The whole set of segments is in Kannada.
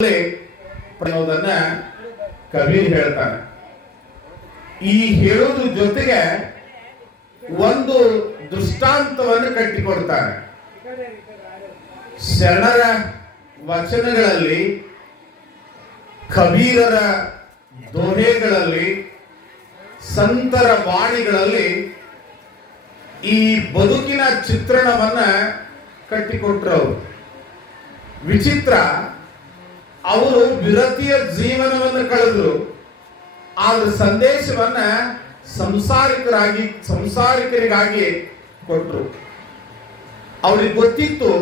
ಅನ್ನೋದನ್ನ ಕವಿ ಹೇಳ್ತಾನೆ. ಈ ಹೇಳೋದ್ರ ಜೊತೆಗೆ ಒಂದು ದೃಷ್ಟಾಂತವನ್ನು ಕಟ್ಟಿಕೊಡ್ತಾನೆ. ಶರಣರ ವಚನಗಳಲ್ಲಿ, ಕಬೀರರ ದೋಹೆಗಳಲ್ಲಿ, ಸಂತರ ವಾಣಿಗಳಲ್ಲಿ ಈ ಬದುಕಿನ ಚಿತ್ರಣವನ್ನ ಕಟ್ಟಿಕೊಟ್ರು. ವಿಚಿತ್ರ, ಅವರು ವಿರತಿಯ ಜೀವನವನ್ನು ಕಳೆದ್ರು, ಆದ್ರ ಸಂದೇಶವನ್ನ ಸಂಸಾರಿಕರಿಗಾಗಿ ಕೊಟ್ಟರು. ಅವ್ರಿಗೆ ಗೊತ್ತಿತ್ತು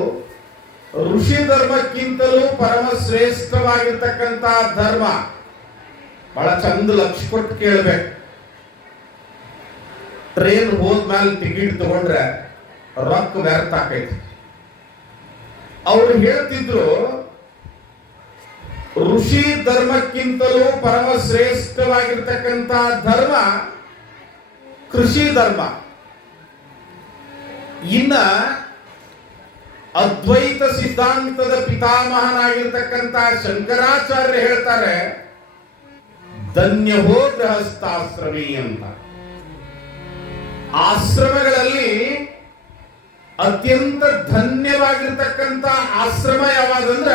ಋಷಿ ಧರ್ಮಕ್ಕಿಂತಲೂ ಪರಮ ಶ್ರೇಷ್ಠವಾಗಿರ್ತಕ್ಕಂಥ ಧರ್ಮ. ಬಹಳ ಚಂದ ಲಕ್ಷ ಕೊಟ್ಟು ಕೇಳ್ಬೇಕು. ಟ್ರೈನ್ ಹೋದ್ಮೇಲೆ ಟಿಕೆಟ್ ತಗೊಂಡ್ರೆ ರೊಕ್ಕ ವ್ಯರ್ಥ ಆಕೈತಿ. ಅವ್ರು ಹೇಳ್ತಿದ್ರು, ಋಷಿ ಧರ್ಮಕ್ಕಿಂತಲೂ ಪರಮ ಶ್ರೇಷ್ಠವಾಗಿರ್ತಕ್ಕಂಥ ಧರ್ಮ ಕೃಷಿ ಧರ್ಮ. ಇನ್ನ ಅದ್ವೈತ ಸಿದ್ಧಾಂತದ ಪಿತಾಮಹನಾಗಿರ್ತಕ್ಕಂಥ ಶಂಕರಾಚಾರ್ಯ ಹೇಳ್ತಾರೆ, ಧನ್ಯವೋ ಗೃಹಸ್ಥಾಶ್ರಮಿ ಅಂತ. ಆಶ್ರಮಗಳಲ್ಲಿ ಅತ್ಯಂತ ಧನ್ಯವಾಗಿರ್ತಕ್ಕಂಥ ಆಶ್ರಮ ಯಾವಾದಂದ್ರ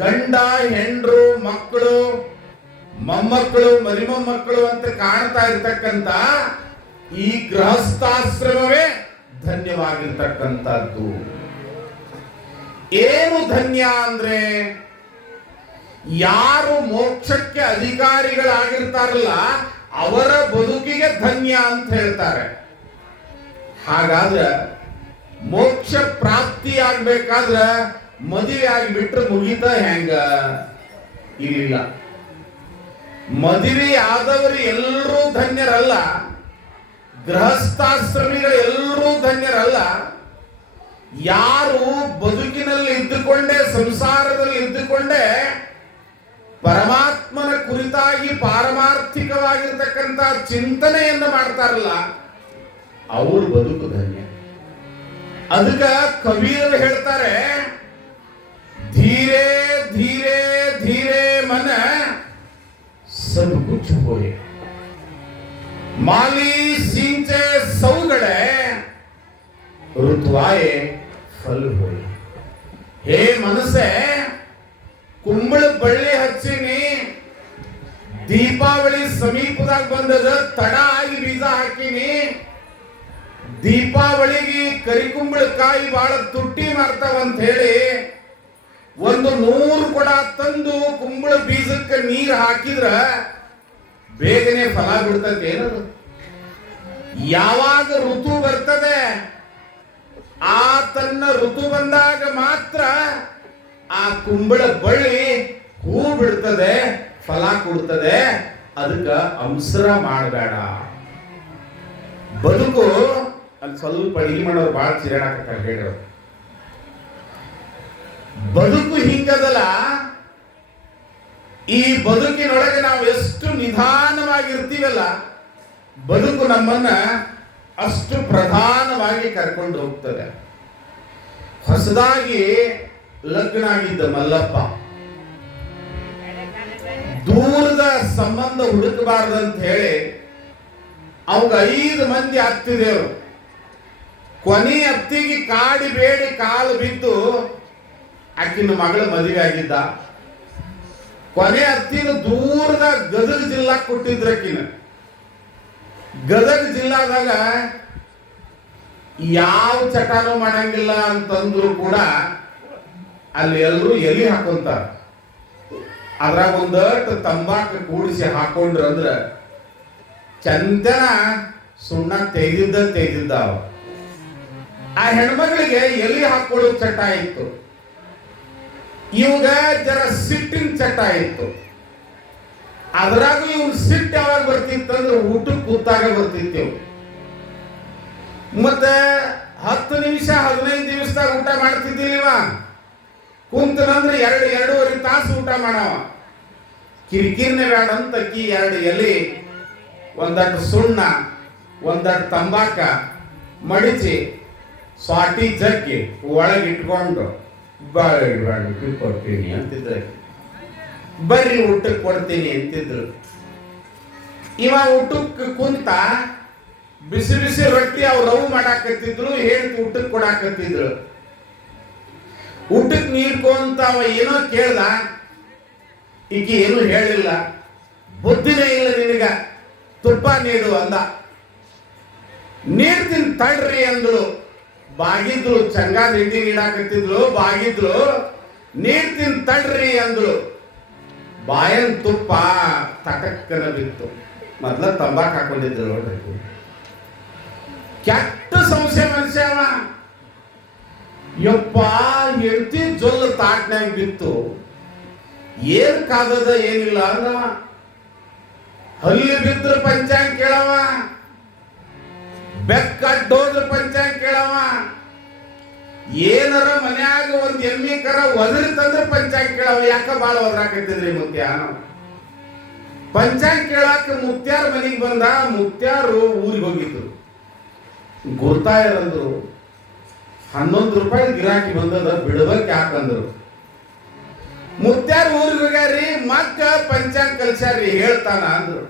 ಗಂಡ ಹೆಂಡ್ರು ಮಕ್ಕಳು ಮೊಮ್ಮಕ್ಕಳು ಮರಿಮೊಮ್ಮಕ್ಕಳು ಅಂತ ಕಾಣ್ತಾ ಇರ್ತಕ್ಕಂಥ ಈ ಗೃಹಸ್ಥಾಶ್ರಮವೇ ಧನ್ಯವಾಗಿರ್ತಕ್ಕಂಥದ್ದು. ಏನು ಧನ್ಯ ಅಂದ್ರೆ, ಯಾರು ಮೋಕ್ಷಕ್ಕೆ ಅಧಿಕಾರಿಗಳಾಗಿರ್ತಾರಲ್ಲ ಅವರ ಬದುಕಿಗೆ ಧನ್ಯ ಅಂತ ಹೇಳ್ತಾರೆ. ಹಾಗಾದ್ರೆ ಮೋಕ್ಷ ಪ್ರಾಪ್ತಿ ಆಗ್ಬೇಕಾದ್ರೆ ಮದುವೆ ಆಗಿಬಿಟ್ರೆ ಮುಗಿತ ಹೆಂಗ? ಇಲ್ಲ, ಮದುವೆ ಆದವರು ಎಲ್ಲರೂ ಧನ್ಯರಲ್ಲ, ಗೃಹಸ್ಥಾಶ್ರಮಿಗಳು ಎಲ್ಲರೂ ಧನ್ಯರಲ್ಲ. ಯಾರು ಬದುಕಿನಲ್ಲಿ ಇದ್ದುಕೊಂಡೇ, ಸಂಸಾರದಲ್ಲಿ ಇದ್ದುಕೊಂಡೇ ಪರಮಾತ್ಮನ ಕುರಿತಾಗಿ ಪಾರಮಾರ್ಥಿಕವಾಗಿರ್ತಕ್ಕಂಥ ಚಿಂತನೆಯನ್ನು ಮಾಡ್ತಾರಲ್ಲ ಅವ್ರ ಬದುಕು ಧನ್ಯ. ಅದಕ್ಕ ಕಬೀರರು ಹೇಳ್ತಾರೆ, ಧೀರೆ ಧೀರೆ ಧೀರೆ ಮನ ಸಬ್ ಕುಚ್ ಹೋಯೆ, ಮಾಲಿ ಸಿಂಚೆ ಸೌಗಡೆ ಋತುವಾಯೆ ಫಲ ಹೋಯೆ. ಹೇ ಮನಸ್ಸೆ, ಕುಂಬಳ ಬಳ್ಳಿ ಹಚ್ಚಿನಿ, ದೀಪಾವಳಿ ಸಮೀಪದಾಗ ಬಂದದ, ತಡ ಆಗಿ ಬೀಜ ಹಾಕಿನಿ, ದೀಪಾವಳಿಗೆ ಕರಿಕುಂಬಳಕಾಯಿ ಬಹಳ ತುಟ್ಟಿ ಮಾರ್ತಾವಂತ ಹೇಳಿ 100 ಕೊಡ ತಂದು ಕುಂಬಳ ಬೀಜಕ್ಕೆ ನೀರು ಹಾಕಿದ್ರ ಬೇಗನೆ ಫಲ ಬಿಡ್ತದೆ. ಏನದು? ಯಾವಾಗ ಋತು ಬರ್ತದೆ ಆ ತನ್ನ ಋತು ಬಂದಾಗ ಮಾತ್ರ ಆ ಕುಂಬಳ ಬಳ್ಳಿ ಹೂ ಬಿಡ್ತದೆ, ಫಲ ಕೊಡ್ತದೆ. ಅದಕ್ಕ ಅಂಸರ ಮಾಡಬೇಡ. ಬದುಕು ಅಲ್ಲಿ ಸ್ವಲ್ಪ ಅಡಿಗೆ ಮಾಡೋರು ಬಹಳ ಚಿರಾಡಾಕತ್ತಾರ ಹೇಳೋರು. ಬದುಕು ಹಿಂಗದಲ್ಲ, ಈ ಬದುಕಿನೊಳಗೆ ನಾವು ಎಷ್ಟು ನಿಧಾನವಾಗಿರ್ತೀವಲ್ಲ, ಬದುಕು ನಮ್ಮನ್ನ ಅಷ್ಟು ಪ್ರಧಾನವಾಗಿ ಕರ್ಕೊಂಡು ಹೋಗ್ತದೆ. ಹೊಸದಾಗಿ ಲಗ್ನ ಆಗಿದ್ದ ಮಲ್ಲಪ್ಪ ದೂರದ ಸಂಬಂಧ ಹುಡುಕಬಾರ್ದಂತ ಹೇಳಿ ಅವಾಗ 5 ಮಂದಿ ಅತ್ತಿದೇವರು. ಕೊನೆ ಅತ್ತಿಗೆ ಕಾಡಿ ಬೇಡಿ ಕಾಲು ಬಿದ್ದು ಆಕಿನ ಮಗಳ ಮದುವೆ ಆಗಿದ್ದ. ಕೊನೆ ಅತ್ತಿನ ದೂರದ ಗದಗ ಜಿಲ್ಲಾ ಕೊಟ್ಟಿದ್ರ. ಆಕಿನ ಗದಗ ಜಿಲ್ಲಾದಾಗ ಯಾವ ಚಟಾನು ಮಾಡಂಗಿಲ್ಲ ಅಂತಂದ್ರು ಕೂಡ ಅಲ್ಲಿ ಎಲ್ಲರೂ ಎಲಿ ಹಾಕೊಂತಾರ. ಅದ್ರಾಗ ಒಂದಷ್ಟು ತಂಬಾಕು ಕೂಡಿಸಿ ಹಾಕೊಂಡ್ರಂದ್ರ ಚಂದನ ಸುಣ್ಣ ತೆಗೆದಿದ್ದ ಆ ಹೆಣ್ಮಗಳಿಗೆ ಎಲಿ ಹಾಕೊಳ್ಳೋ ಚಟ ಇತ್ತು. ಇವಾಗ ಜರ ಸಿಟ್ಟಿನ ಚಟ ಇತ್ತು. ಅದ್ರಾಗ ಇವ್ನ ಸಿಟ್ಟು ಯಾವಾಗ ಬರ್ತಿತ್ತಂದ್ರೆ ಊಟಕ್ಕೆ ಕೂತಾಗ ಬರ್ತಿತ್ತೇವು. ಮತ್ತೆ 10 ನಿಮಿಷ 15 ನಿಮಿಷದಾಗ ಊಟ ಮಾಡ್ತಿದ್ದಿಲ್ವ, ಕುಂತನಂದ್ರೆ 2-2.5 ತಾಸು ಊಟ ಮಾಡವ. ಕಿರಿಕಿರಿನೇ ಬೇಡ ಅಂತ ಅಕ್ಕಿ 2 ಎಲೆ, ಒಂದಟ್ಟು ಸುಣ್ಣ, ಒಂದಟ್ಟು ತಂಬಾಕ ಮಡಿಚಿ ಸ್ವಾಟಿ ಜಗ್ಗಿ ಒಳಗಿಟ್ಕೊಂಡು ಬೇಡ ಕೊಡ್ತೀನಿ ಅಂತಿದ್ರೆ, ಬರ್ರಿ ಊಟಕ್ಕೆ ಕೊಡ್ತೀನಿ ಅಂತಿದ್ರು. ಇವ ಊಟಕ್ಕೆ ಕುಂತ ಬಿಸಿ ಬಿಸಿ ರೊಟ್ಟಿ ಅವ್ರು ರವ್ ಮಾಡಾಕತ್ತಿದ್ರು, ಹೇಳ್ತಿ ಊಟಕ್ಕೆ ಕೊಡಾಕತ್ತಿದ್ರು. ಊಟಕ್ಕೆ ನೀಡ್ಕೊಂತ ಅವ ಏನೋ ಕೇಳ್ದ, ಈಗ ಏನು ಹೇಳಿಲ್ಲ. ಬುದ್ಧಿನೇ ಇಲ್ಲ ನಿನಗ, ತುಪ್ಪ ನೀಡು ಅಂದ. ನೀಡ್ತೀನಿ ತಡ್ರಿ ಅಂದಳು. ಬಾಗಿದ್ಲು, ಚಂಗಾ ತಿಂಡಿ ನೀಡಾಕತ್ತಿದ್ಲು, ಬಾಗಿದ್ಲು. ನೀಡ್ತೀನಿ ತಡ್ರಿ ಅಂದಳು. ಬಾಯನ್ ತುಪ್ಪ ತಟಕ್ಕನ ಬಿತ್ತು. ಮೊದ್ಲ ತಂಬಾಕ್ ಹಾಕೊಂಡಿದ್ರು ನೋಡ್ರಿ. ಕೆಟ್ಟ ಸಂಶಯ ಮನುಷ್ಯ ಅವ. ಯಪ್ಪ ಹೆಂಡತಿ ಜೊಲ್ಲು ತಾಟ್ನಾಗ ಬಿತ್ತು. ಏನ್ ಕಾದದ ಏನಿಲ್ಲ ಅಂದವ. ಹಲ್ಲಿ ಬಿದ್ರ ಪಂಚಾಂಗ ಕೇಳವ, ಬೆಕ್ಕಡ್ಡೋದ್ರ ಪಂಚಾಂಗ ಕೇಳವ. ಏನರ ಮನ್ಯಾಗ ಒಂದ್ ಎಮ್ಮಿ ಕರ ಒದರಿ ತಂದ್ರೆ ಪಂಚಾಂಗ ಕೇಳವ. ಯಾಕ ಬಾಳ ಒದರಾಕತ್ತಿದ್ರಿ ಮುತ್ಯ? ಪಂಚಾಂಗ ಕೇಳಾಕ ಮುತ್ಯಾರ ಮನೆಗೆ ಬಂದ. ಮುತ್ಯಾರು ಊರಿಗೆ ಹೋಗಿದ್ರು. ಗುರ್ತಾಯರಂದ್ರು 11 ರೂಪಾಯಿ ಗಿರಾಕಿ ಬಂದದ, ಬಿಡ್ಬೇಕು ಯಾಕಂದ್ರು. ಮುತ್ಯಾರ ಊರಿಗೆ ಹೋಗ್ಯಾರಿ, ಮಕ್ಕ ಪಂಚಾಂಗ ಕಲ್ಸ್ಯಾರಿ, ಹೇಳ್ತಾನ ಅಂದ್ರು.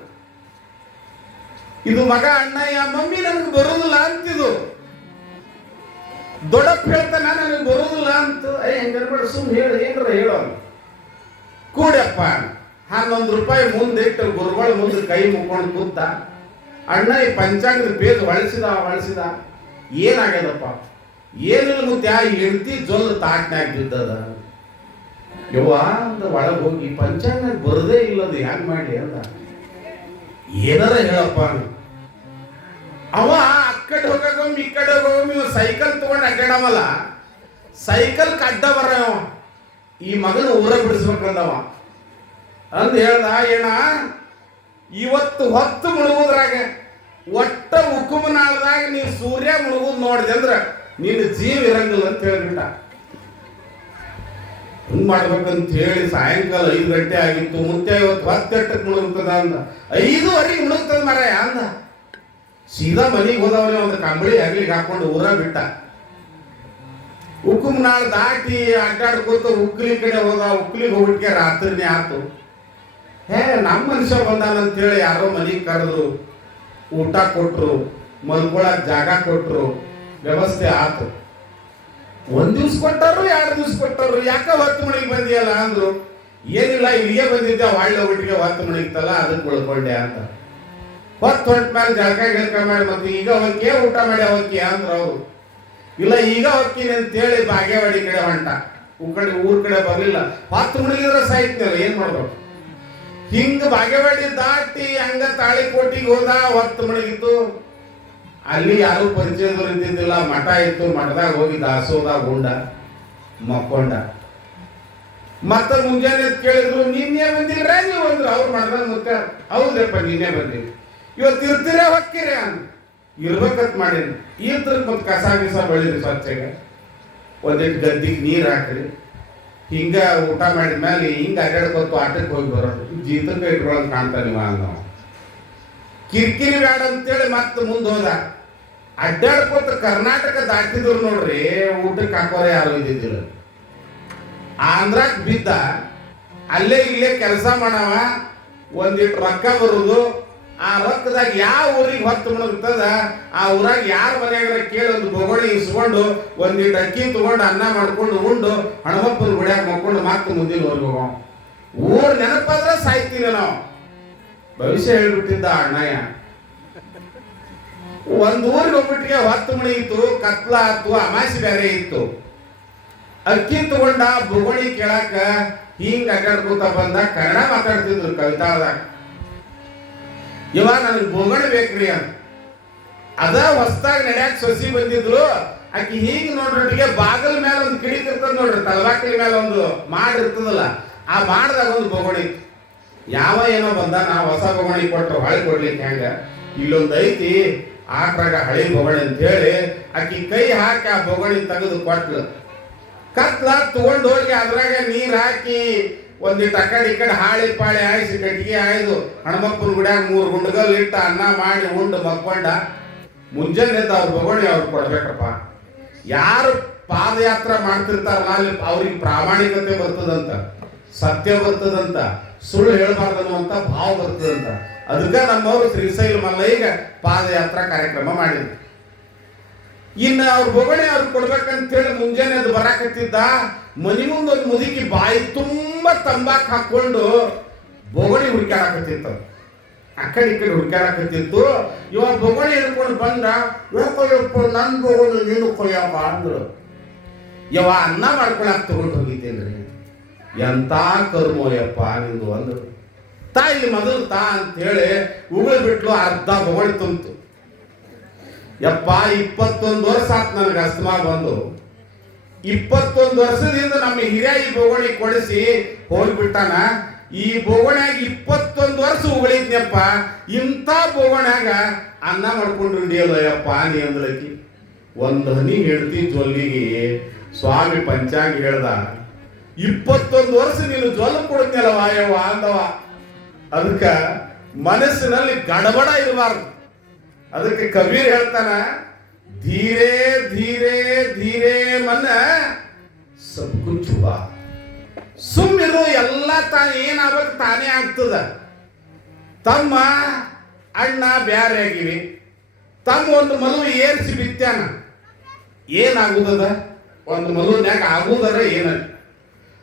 ಇದು ಮಗ ಅಣ್ಣಯ್ಯ, ಮಮ್ಮಿ ನನಗೆ ಬರುದಿಲ್ಲ ಅಂತಿದ್ದು. ದೊಡ್ಡಪ್ಪ ಹೇಳ್ತಾನ ನನಗೆ ಬರುದಿಲ್ಲ ಅಂತ. ಹೆಂಗನ್ಬೇಡ, ಸುಮ್ ಹೇಳ, ಏನ್ರ ಹೇಳೋ. ಕೂಡಪ್ಪ 11 ರೂಪಾಯಿ ಮುಂದಿಟ್ಟು ಗುರುಗಳ ಮುಂದೆ ಕೈ ಮುಕ್ಕೊಂಡು ಕೂತ. ಅಣ್ಣ ಈ ಪಂಚಾಂಗದ ಪೇಜ್ ಹೊಳಿಸಿದ. ಏನಾಗ್ಯದಪ್ಪ? ಏನಿಲ್ಲ ಮುತ್ಯ, ಹೆಂಡತಿ ಜೊಲ್ಲು ತಾಟ್ನಾಗ ಬಿದ್ದದ. ಯವ್ವ ಅಂತ ಒಳಗೆ ಹೋಗಿ ಪಂಚಾಂಗ ಬರದೇ ಇಲ್ಲದು ಹ್ಯಾಂಗ ಮಾಡಿ ಅಂದ. ಏನಾರ ಹೇಳಪ್ಪ. ಅವ ಅಕ್ಕಡೆ ಹೋಗೊಮ್ಮೆ ಈ ಕಡೆ ಹೋಗೊಮ್ಮೆ ಸೈಕಲ್ ತಗೊಂಡು ಅಡ್ಡಾಡವಲ್ಲ, ಸೈಕಲ್ ಅಡ್ಡ ಬರವ. ಈ ಮಗನ ಊರ ಬಿಡಿಸ್ಬೇಕಂದವ ಅಂದ್ ಹೇಳ್ದ. ಏನ ಇವತ್ತು ಹೊತ್ತು ಮುಳುಗುದ್ರಾಗ ಒಟ್ಟ ಹುಕುಮನಾಳದಾಗ ನೀ ಸೂರ್ಯ ಮುಳುಗುದ್ ನೋಡಿದೆ ಅಂದ್ರ ನಿನ್ನ ಜೀವ ಇರಂಗಿಲ್ಲ ಅಂತ ಹೇಳ್ಬಿಟ್ಟ. ಹಿಂಗ್ ಮಾಡ್ಬೇಕಂತ ಹೇಳಿ ಸಾಯಂಕಾಲ 5 ಗಂಟೆ ಆಗಿತ್ತು. ಮುತ್ಯ ಇವತ್ತು 10 ಮುಳುಗ್ತದ ಅಂದ. 5:15 ಮುಳುಗ್ತದ ಮರಾಯ ಅಂದ. ಸೀದಾ ಮನೆಗೆ ಹೋದವನೇ ಒಂದು ಕಂಬಳಿ ಆಗ್ಲಿಕ್ಕೆ ಹಾಕೊಂಡು ಊರ ಬಿಟ್ಟ. ಹುಕುಮ್ನಾಳ್ ದಾಟಿ ಅಡ್ಡಾಡ್ಕೋತ ಉಕ್ಲಿ ಕಡೆ ಹೋದ. ಉಕ್ಲಿಗೆ ಹೋಗ್ಬಿಟ್ಕೆ ರಾತ್ರಿನೇ ಆತು. ನಮ್ಮ ಮನುಷ್ಯ ಬಂದಾನಂತ ಹೇಳಿ ಯಾರೋ ಮನೆಗೆ ಕರೆದ್ರು, ಊಟ ಕೊಟ್ರು, ಮಲ್ಕೊಳಕ್ ಜಾಗ ಕೊಟ್ರು, ವ್ಯವಸ್ಥೆ ಆತು. 1 ದಿವ್ಸ ಕೊಟ್ಟರು, 2 ದಿವ್ಸ ಕೊಟ್ಟರು. ಯಾಕ 10 ಮಣಿಗೆ ಬಂದಿಯಲ್ಲ ಅಂದ್ರು. ಏನಿಲ್ಲ, ಇಲ್ಲಿಗೆ ಬಂದಿದ್ದೆ, ಒಳ್ಳೆ ಒಟ್ಟಿಗೆ 10 ಮಣಿಗಿತ್ತಲ್ಲ ಅದಕ್ಕೆ ಉಳ್ಕೊಂಡೆ ಅಂತ. 10 ಹೊಂಟ ಮೇಲೆ ಜಳಕ ಗಿಳಕ ಮಾಡಿ ಮತ್ತೆ ಈಗ ಹೊಕ್ಕಿ ಊಟ ಮಾಡಿ ಹೊಕ್ಕಿ ಅಂದ್ರು ಅವ್ರು. ಇಲ್ಲ ಈಗ ಹೊಕ್ಕಿನಿ ಅಂತ ಹೇಳಿ ಬಾಗೇವಾಡಿ ಕಡೆ ಹೊಂಟ. ಊರ್ ಕಡೆ ಬರ್ಲಿಲ್ಲ. 10 ಮಣಿಗಿದ್ರೆ ಸಾಯ್ತಲ್ಲ, ಏನ್ ಮಾಡ್ಬೇಕು? ಹಿಂಗ ಬಾಗೇವಾಡಿ ದಾಟಿ ಹಂಗ ತಾಳಿಕೋಟಿಗೆ ಹೋದ. 10 ಮಣಿಗಿತ್ತು. ಅಲ್ಲಿ ಯಾರು ಪರಿಚಯದವ್ರು ಇದ್ದಿದ್ದಿಲ್ಲ. ಮಠ ಇತ್ತು, ಮಠದಾಗ ಹೋಗಿ ದಾಸೋದಾಗ ಉಂಡ ಮಕ್ಕೊಂಡ. ಮತ್ತ ಮುಂಜಾನೆ ಕೇಳಿದ್ರು, ನಿನ್ನೆ ಬಂದಿಲ್ರ ನೀವು ಅಂದ್ರು. ಅವ್ರು ಮಠದಾಗ ಮುತ್ತ, ಹೌದ್ರಪ್ಪ ನಿನ್ನೆ ಬಂದಿಲ್ಲ. ಇವತ್ತು ಇರ್ತೀರ ಹೊಕ್ಕಿರ ಇರ್ಬೇಕಂತ ಮಾಡೀನಿ. ಇದ್ರ ಮತ್ತೆ ಕಸ ಗಿಸ ಬೆಳಿರಿ, ಸ್ವಚ್ಛಗೆ ಒಂದಿಟ್ಟು ಗದ್ದಿಗೆ ನೀರು ಹಾಕ್ರಿ. ಹಿಂಗ ಊಟ ಮಾಡಿದ ಮೇಲೆ ಹಿಂಗ ಅಡ್ಡಾಡ್ಕೊತು ಆಟಕ್ಕೆ ಹೋಗಿ ಬರೋದು. ಜೀತಕ್ಕೆ ಇಟ್ಕೊಳಂಗ್ ಕಾಣ್ತಾ ನೀವು ನಾವು. ಕಿರಿಕಿರಿ ಬೇಡ ಅಂತೇಳಿ ಮತ್ತೆ ಮುಂದೆ ಹೋದ. ಅಡ್ಡಾಡ್ಕೊತ ಕರ್ನಾಟಕ ದಾಟಿದ್ರು ನೋಡ್ರಿ, ಊಟಕ್ಕೆ ಹಾಕೋರ ಯಾರು ಇದ್ದಿದ್ದಿಲ್ಲ. ಆಂಧ್ರಕ್ ಬಿದ್ದ. ಅಲ್ಲೇ ಇಲ್ಲೇ ಕೆಲಸ ಮಾಡವ, ಒಂದಿಟ್ಟು ರೊಕ್ಕ ಬರುದು. ಆ ರೊಕ್ಕದಾಗ ಯಾವ ಊರಿಗೆ 10 ಮುಳುಗ್ತದ ಆ ಊರಾಗ ಯಾರ ಮನೆಯಾಗ ಕೇಳಿ ಒಂದು ಬೊಗಳಿ ಇಸ್ಕೊಂಡು ಒಂದಿಟ್ಟು ಅಕ್ಕಿ ತಗೊಂಡು ಅನ್ನ ಮಾಡ್ಕೊಂಡು ಉಂಡು ಹಣಮಪ್ಪನ ಗುಡಿಯಾಗ ಮಕ್ಕೊಂಡು ಮತ್ತೆ ಮುಂದಿನ ಊರಿಗೆ ಹೋಗೋ. ಊರ್ ನೆನಪಾದ್ರೆ ಸಾಯ್ತೀವಿ ನಾವು. ಭವಿಷ್ಯ ಹೇಳ್ಬಿಟ್ಟಿದ್ದ ಅಣ್ಣಯ್ಯ. ಒಂದ್ ಊರಿಗೆ ಹೋಗ್ಬಿಟ್ಟಿಗೆ 10 ಮಣಿ ಇತ್ತು, ಕತ್ಲ ಆತು, ಅಮಾಸಿ ಬೇರೆ ಇತ್ತು. ಅಕ್ಕಿ ತಗೊಂಡ ಬೊಗಳಿ ಕೇಳಾಕ ಹಿಂಗ ಅಡ್ಡಾಡ್ಕೊತ ಬಂದ. ಕನ್ನಡ ಮಾತಾಡ್ತಿದ್ರು ಕವಿತಾಳದಾಗ. ಇವಾಗ ನನಗೆ ಬೋಗಣಿ ಬೇಕ್ರಿ ಅಂತ. ಅದ ಹೊಸ್ತಾಗ ನಡ್ಯಾಕ ಸೊಸಿ ಬಂದಿದ್ರು. ಆಕಿ ಹೀಗೆ ನೋಡ್ರೊಟ್ಟಿಗೆ ಬಾಗಲ್ ಮೇಲೆ ಒಂದು ಕಿಡಿಕ್ ಇರ್ತದ ನೋಡ್ರಿ, ತಲವಾಕಲಿ ಮೇಲೆ ಒಂದು ಮಾಡ್ ಇರ್ತದಲ್ಲ, ಆ ಮಾಡ್ದಾಗ ಒಂದು ಬೋಗಣಿ ಇತ್ತು. ಯಾವ ಏನೋ ಬಂದ, ನಾ ಹೊಸ ಬೋಗಣಿ ಕೊಟ್ರು ಹಳಿ ಕೊಡ್ಲಿಕ್ಕೆ ಹೆಂಗ, ಇಲ್ಲೊಂದು ಐತಿ ಆಕ್ರಾಗ ಹಳಿ ಬೋಗಣಿ ಅಂತ ಹೇಳಿ ಆಕಿ ಕೈ ಹಾಕಿ ಆ ಬೋಗಣಿ ತೆಗೆದು ಕೊಟ್ಲು. ಕತ್ಲ ತಗೊಂಡು ಹೋಗಿ ಅದ್ರಾಗ ನೀರ್ ಹಾಕಿ ಒಂದಿಟ್ಟು ಆ ಕಡೆ ಈ ಕಡೆ ಹಾಳಿ ಪಾಳಿ ಆಯಿಸಿ ಕಟ್ಟಿಗೆ ಆಯ್ದು ಹಣಮಪ್ಪನ ಗುಡಿಯಾಗ 3 ಗುಂಡಗಲ್ ಇಟ್ಟು ಅನ್ನ ಮಾಡಿ ಉಂಡು ಮಕ್ಕೊಂಡ. ಮುಂಜಾನೆ ಅವ್ರ ಬೊಗಣಿ ಅವ್ರು ಕೊಡ್ಬೇಕಪ್ಪ. ಯಾರು ಪಾದಯಾತ್ರೆ ಮಾಡ್ತಿರ್ತಾರಲ್ಲ ಅಲ್ಲಿ ಅವ್ರಿಗೆ ಪ್ರಾಮಾಣಿಕತೆ ಬರ್ತದಂತ, ಸತ್ಯ ಬರ್ತದಂತ, ಸುಳ್ಳು ಹೇಳಬಾರ್ದನ್ನುವಂತ ಭಾವ ಬರ್ತದಂತ. ಅದಕ್ಕೆ ನಮ್ಮವರು ಶ್ರೀಶೈಲ ಮಲ್ಲಯ್ಯಗೆ ಪಾದಯಾತ್ರಾ ಕಾರ್ಯಕ್ರಮ ಮಾಡಿದ್ರು. ಇನ್ನು ಅವ್ರ ಬೊಗಣೆ ಅವ್ರು ಕೊಡ್ಬೇಕಂತೇಳಿ ಮುಂಜಾನೆ ಅದು ಬರಾಕತ್ತಿದ್ದ, ಮನಿ ಮುಂದೆ ಒಂದು ಮುದುಕಿ ಬಾಯಿ ತುಂಬಾ ತಂಬಾಕ್ ಹಾಕೊಂಡು ಬೊಗಣಿ ಹುಡುಕಾಡಕತ್ತಿತ್ತು. ಆ ಕಡೆ ಈ ಕಡೆ ಹುಡುಕಾಡಕತ್ತಿತ್ತು. ಇವಾಗ ಬೊಗಣಿ ಹಿಡ್ಕೊಂಡು ಬಂದ, ಯಾಕಯ್ಯಪ್ಪ ನನ್ನ ಬೊಗಣಿ ನೀನು ಕೊಯ್ಯಪ್ಪ ಅಂದ್ರು. ಯವ ಅನ್ನ ಮಾಡ್ಕೊಳಕ್ ತಗೊಂಡು ಹೋಗಿದ್ದೇನ್ರಿ. ಎಂತ ಕರ್ಮೋಯಪ್ಪ ನಿಂದು ಅಂದ್ರು. ತಾ ಇಲ್ಲಿ ಮೊದಲು ತಾ ಅಂತ ಹೇಳಿ ಉಗುಳು ಬಿಟ್ಲು, ಅರ್ಧ ಬೊಗಣಿ ತುಂಬಿತು. ಯಪ್ಪ 21 ವರ್ಷ ಆತ್ ನನಗೆ ಅಸ್ತಮಾ ಬಂದು. 21 ವರ್ಷದಿಂದ ನಮ್ಮ ಹಿರಿಯ ಈ ಬೊಗಣಿ ಕೊಡಿಸಿ ಹೋಗ್ಬಿಟ್ಟಾನ. ಈ ಬೊಗಣ್ಯಾಗ 21 ವರ್ಷ ಉಗಳಿದ್ನಪ್ಪ, ಇಂಥ ಬೊಗಣ್ಯಾಗ ಅನ್ನ ಮಾಡ್ಕೊಂಡು ಹಿಡಿಯಲ್ಲಯ್ಯಪ್ಪ ನೀ ಅಂದ್ಲಕ್ಕಿ. ಒಂದು ಹನಿ ಹೇಳ್ತಿ ಜೊಲ್ಲಿಗೆ ಸ್ವಾಮಿ ಪಂಚಾಂಗ ಹೇಳ್ದ, 21 ವರ್ಷ ನೀನು ಜೊಲ್ಲು ಕೊಡ್ತೀಯಲ್ಲ ಯವ್ವ ಅಂದವ. ಅದಕ್ಕ ಮನಸ್ಸಿನಲ್ಲಿ ಗಡಬಡ ಇರಬಾರ್ದು. ಅದಕ್ಕೆ ಕಬೀರ್ ಹೇಳ್ತಾನ, ಧೀರೆ ಧೀರೆ ಧೀರೆ ಮನ ಸಬ್ ಕುಚ್ ಹುವಾ. ಸುಮ್ಮಿರು, ಎಲ್ಲ ತಾನು ಏನಾಗಬೇಕು ತಾನೇ ಆಗ್ತದ. ತಮ್ಮ ಅಣ್ಣ ಬ್ಯಾರೆ ಆಗಿವಿ, ತಮ್ಮ ಒಂದು ಮಲು ಏರ್ಸಿ ಬಿತ್ಯಾನ, ಏನಾಗುದದ? ಒಂದು ಮಲುನ್ಯಾಗ ಆಗುದರ ಏನ?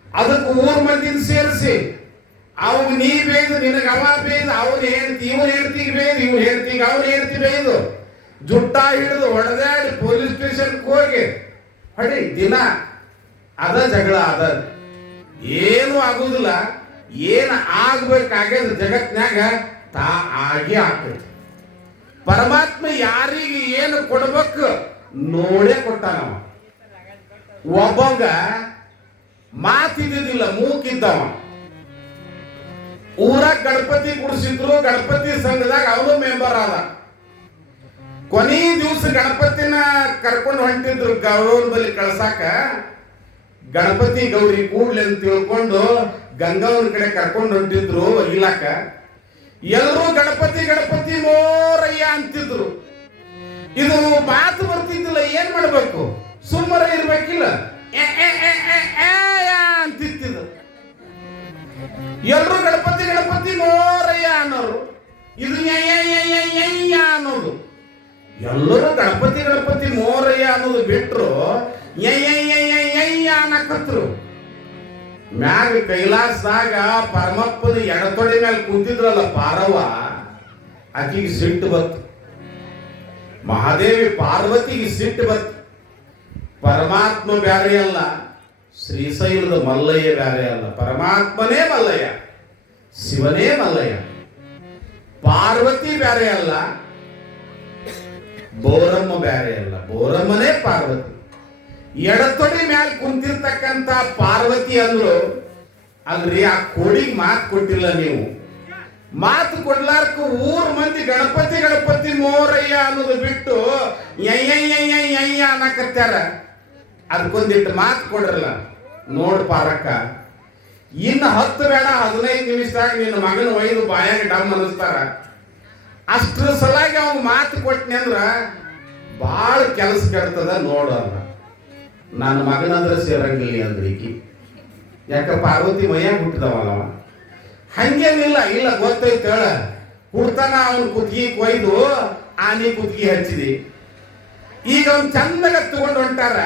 ಅದಕ್ಕೆ ಊರ್ ಮಂದಿನ ಸೇರಿಸಿ ಅವಾಗ ನೀ ಬೇಯ್ದು, ನಿನಗೆ ಅವ ಬೇಯ್ದು, ಅವ್ನು ಹೇಳ್ತಿ ಇವನು ಹೇಳ್ತಿಗೆ ಬೇಯ್ದು, ಇವ್ನು ಹೇಳ್ತಿಗೆ ಅವ್ನು ಹೇಳ್ತಿ ಬೇಯ್ದು, ಜುಟ್ಟ ಹಿಡಿದು ಹೊಡೆದಾಡಿ ಪೊಲೀಸ್ ಸ್ಟೇಷನ್ಗೆ ಹೋಗಿ ಹೊಡಿ ದಿನ ಅದ ಜಗಳ ಅದ. ಏನು ಆಗುದಿಲ್ಲ. ಏನು ಆಗ್ಬೇಕಾಗ್ಯದ ಜಗತ್ನ್ಯಾಗ ತಾ ಆಗಿ ಆಗ್ತೈತಿ. ಪರಮಾತ್ಮ ಯಾರಿಗೆ ಏನು ಕೊಡ್ಬೇಕು ನೋಡೇ ಕೊಟ್ಟಾನವ. ಒಬ್ಬಂಗ ಮಾತಿದ್ದಿದ್ದಿಲ್ಲ, ಮೂಕಿದ್ದವ. ಊರಾಗ ಗಣಪತಿ ಕುಡಿಸಿದ್ರು, ಗಣಪತಿ ಸಂಘದಾಗ ಅವನು ಮೆಂಬರ್ ಆದ. ಕೊನೆ ದಿವಸ ಗಣಪತಿನ ಕರ್ಕೊಂಡು ಹೊಂಟಿದ್ರು ಗೌರವನ ಬಳಿ ಕಳ್ಸಾಕ. ಗಣಪತಿ ಗೌರಿ ಕೂಡ್ಲಿ ಅಂತ ತಿಳ್ಕೊಂಡು ಗಂಗವನ ಕಡೆ ಕರ್ಕೊಂಡು ಹೊಂಟಿದ್ರು ಒಗಿಲಾಕ. ಎಲ್ಲರೂ ಗಣಪತಿ ಗಣಪತಿ ಮೋರಯ್ಯ ಅಂತಿದ್ರು. ಇದು ಮಾತು ಬರ್ತಿದ್ದಿಲ್ಲ, ಏನ್ ಮಾಡ್ಬೇಕು? ಸುಮ್ಮರ ಇರ್ಬೇಕಿಲ್ಲ, ಅಂತಿತ್ತಿದ್ರು. ಎಲ್ಲರೂ ಗಣಪತಿ ಗಣಪತಿ ಮೋರಯ್ಯ ಅನ್ನೋರು, ಇದು ಅನ್ನೋದು. ಎಲ್ಲರೂ ಗಣಪತಿ ಗಣಪತಿ ಮೋರಯ್ಯ ಅನ್ನೋದು ಬಿಟ್ರು ಅನ್ನಕತ್ರು. ಮ್ಯಾಗ ಕೈಲಾಸದಾಗ ಪರಮಪ್ಪನ ಎಡತೊಡೆ ಮೇಲೆ ಕೂತಿದ್ರಲ್ಲ ಪಾರವ್ವ, ಆಕಿಗೆ ಸಿಟ್ಟು ಬತ್ತು. ಮಹಾದೇವಿ ಪಾರ್ವತಿಗೆ ಸಿಟ್ಟು ಬತ್ತು. ಪರಮಾತ್ಮ ಬ್ಯಾರೆ ಅಲ್ಲ, ಶ್ರೀಶೈಲದ ಮಲ್ಲಯ್ಯ ಬ್ಯಾರೆ ಅಲ್ಲ. ಪರಮಾತ್ಮನೇ ಮಲ್ಲಯ್ಯ, ಶಿವನೇ ಮಲ್ಲಯ್ಯ. ಪಾರ್ವತಿ ಬ್ಯಾರೆ ಅಲ್ಲ, ಬೋರಮ್ಮ ಬ್ಯಾರೆ ಅಲ್ಲ, ಬೋರಮ್ಮನೇ ಪಾರ್ವತಿ. ಎಡತೊಡಿ ಮ್ಯಾಲ ಕುಂತಿರ್ತಕ್ಕಂಥ ಪಾರ್ವತಿ ಅಂದ್ರು. ಅಲ್ರಿ, ಆ ಕೋಡಿಗೆ ಮಾತು ಕೊಟ್ಟಿಲ್ಲ ನೀವು. ಮಾತು ಕೊಡ್ಲಾರ್ಕ ಊರ್ ಮಂದಿ ಗಣಪತಿ ಗಣಪತಿ ಮೋರಯ್ಯ ಅನ್ನೋದು ಬಿಟ್ಟು ಅನ್ನಕತ್ಯಾರ. ಅದಕ್ಕೊಂದಿಟ್ಟು ಮಾತು ಕೊಡ್ರಲ್ಲ. ನೋಡ್ ಪಾರಕ್ಕ, ಇನ್ನು 10 ಬೇಡ 15 ನಿಮಿಷದಾಗ ನಿನ್ನ ಮಗನ ಒಯ್ದು ಬಾಯಾಗ ಡಮ್ ಅನ್ನಿಸ್ತಾರ. ಅಷ್ಟ್ರ ಸಲಾಗಿ ಅವ್ನು ಮಾತು ಕೊಟ್ಟನೆ ಅಂದ್ರ ಭಾಳ ಕೆಲಸ ಕೆಡ್ತದ ನೋಡು ಅಂದ. ನನ್ನ ಮಗನಂದ್ರೆ ಸೇರಂಗಿಲ್ಲ ಅಂದ್ರಿಕಿ. ಯಾಕ ಪಾರ್ವತಿ ಮೈಯಾಗ ಹುಟ್ಟಿದವಲ್ಲ. ಹಂಗೇನಿಲ್ಲ, ಇಲ್ಲ ಗೊತ್ತೈತೆ ಹೇಳ. ಹುಡ್ತಾನ ಅವನು ಕುತ್ತಿಗೆ ಕೊಯ್ದು ಆನಿ ಕುತ್ತಿಗೆ ಹಚ್ಚಿದಿ. ಈಗ ಅವ್ನು ಚಂದಾಗ ತಗೊಂಡು ಹೊಂಟಾರ.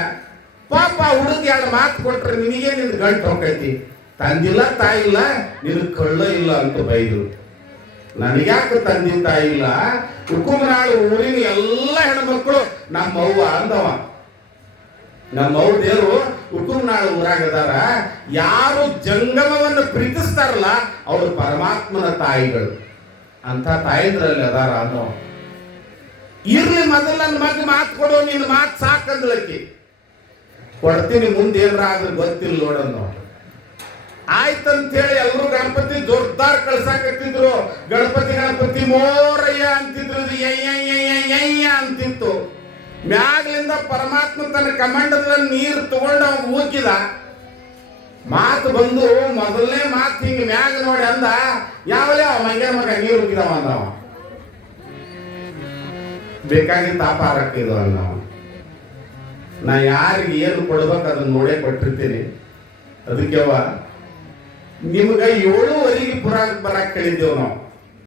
ಪಾಪ ಹುಡುಗ 2 ಮಾತು ಕೊಟ್ರೆ ನಿನಗೆ ನಿನ್ ಗಂಟು ಹೋಗೈತಿ. ತಂದಿಲ್ಲ ತಾಯಿ ಇಲ್ಲ, ನಿನ್ ಕಳ್ಳ ಇಲ್ಲ ಅಂತ ಬೈದ್ರು. ನನಗ್ಯಾಕೆ ತಂದಿ ತಾಯಿ ಇಲ್ಲ? ಹುಕುಮನಾಳು ಊರಿನ ಎಲ್ಲ ಹೆಣ್ಮಕ್ಳು ನಮ್ಮವ್ವ ಅಂದವ. ನಮ್ಮವ್ವ ದೇವರು ಹುಕುಮನಾಳು ಊರಾಗದಾರ. ಯಾರು ಜಂಗಮವನ್ನು ಪ್ರೀತಿಸ್ತಾರಲ್ಲ ಅವರು ಪರಮಾತ್ಮನ ತಾಯಿಗಳು. ಅಂತ ತಾಯಿದ್ರಲ್ಲಿ ಅದಾರ ಅನ್ನೋ. ಇರ್ಲಿ, ಮೊದಲು ನನ್ನ ಮಗ ಮಾತು ಕೊಡೋ, ನಿನ್ನ ಮಾತು ಸಾಕಂದ್ಲಕ್ಕಿ. ಕೊಡ್ತೀನಿ, ಮುಂದೆ ಏನ್ರ ಆದ್ರೆ ಗೊತ್ತಿಲ್ಲ ನೋಡನ್ನು. ಆಯ್ತಂತ ಹೇಳಿ ಎಲ್ಲರೂ ಗಣಪತಿ ಜೋರ್ದಾರ್ ಕಳ್ಸಾಕತ್ತಿದ್ರು. ಗಣಪತಿ ಗಣಪತಿ ಮೋರಯ್ಯ ಅಂತಿದ್ರು. ಅಂತಿತ್ತು. ಮ್ಯಾಗ್ಲಿಂದ ಪರಮಾತ್ಮ ತನ್ನ ಕಮಂಡದ ನೀರು ತಗೊಂಡು ಅವಾಗ ಊಕಿದ. ಮಾತು ಬಂದು ಮೊದಲನೇ ಮಾತು ಹಿಂಗೆ ಮ್ಯಾಗ ನೋಡಿ ಅಂದ, ಯಾವಲೇ ಅವ ಮಂಗ್ಯ ಮಗ ನೀರು ಉಗಿದವ ಅಂದವ. ಬೇಕಾಗಿ ತಾಪ ಹಾಕಿದ್ವ ಅಂದವ. ನಾ ಯಾರಿಗೆ ಏನು ಕೊಡ್ಬೇಕು ಅದನ್ನ ನೋಡೇ ಕೊಟ್ಟಿರ್ತೀನಿ. ಅದಕ್ಕೆವ ನಿಮ್ಗೆ 7:30 ಬರಾಕ್ ಕೇಳಿದ್ದೇವು ನಾವು.